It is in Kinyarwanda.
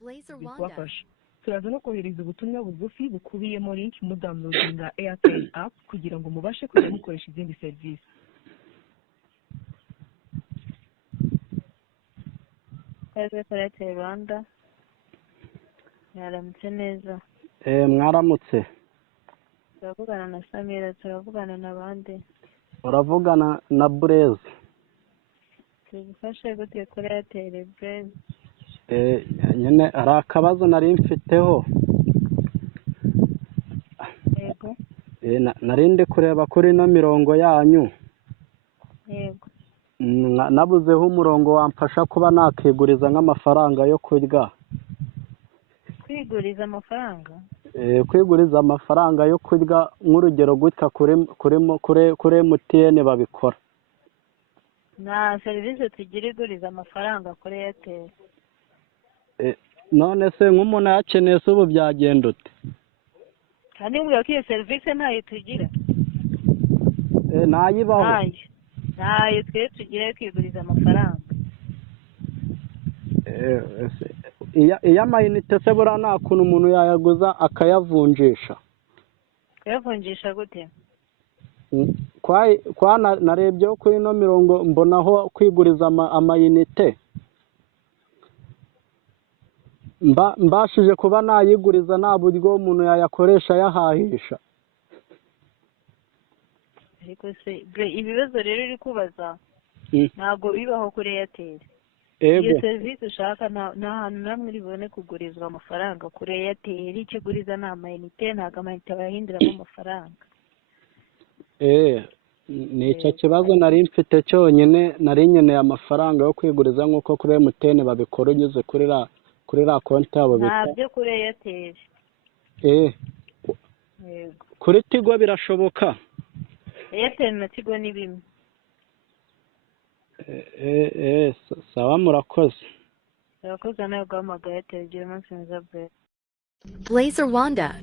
Blazer Wanda. kubafasha. Turaza no kohereza ubutumwa bugufi bukubiyemo link mudownloadinga Airtel app kugira ngo mubashe kujya mukoresha izindi serivisi. Kaze Airtel Rwanda. Yaramutse neza. Mwaramutse. Turavugana na Samira, turavugana n'abandi. Uravugana na Blaze. Tugufashe gute kuri Airtel Blaze? Nyine hari akabazo nari mfiteho. Yego. Nari ndi kureba kuri ino mirongo yanyu. Yego. Nabuzeho umurongo wamfasha kuba nakiguriza nk'amafaranga yo kurya. Kwiguriza amafaranga? Kwiguriza amafaranga yo kurya nk'urugero gutya kuri MTN babikora. Na serivisi tugira iguriza amafaranga kuri Airtel. None se nk'umuntu yakeneye se ubu byagenda ute? Kandi mbwira ko iyo serivisi ntayo tugira. Nayibaho. Ntayo twe tugira kwiguriza amafaranga. Iya amayinite se buriya nta kuntu umuntu yayaguza akayavunjisha. Kuyavunjisha gute? Narebyeho kuri ino mirongo mbonaho kwiguriza amayinite. Mbashije kuba nayiguriza nta buryo umuntu yayakoresha yahahisha. Ariko se ibibazo rero uri kubaza ntabwo bibaho kuri Airtel. Iyo serivisi ushaka nta hantu namwe uri bubone kugurizwa amafaranga kuri Airtel. Icyo uguriza ni amayinite, ntabwo amayinite bayahinduramo amafaranga. Ni icyo kibazo nari mfite cyonyine, nari nkeneye amafaranga yo kwiguriza nk'uko kuri MTN babikora unyuze kuri la konti yabo bita. Ntabyo kuri Airtel. Kuri Tigo birashoboka. Airtel na Tigo ni bimwe. Sawa murakoze. Urakoze nawe guhamagara Airtel, gira umunsi mwiza. Blazer Wanda.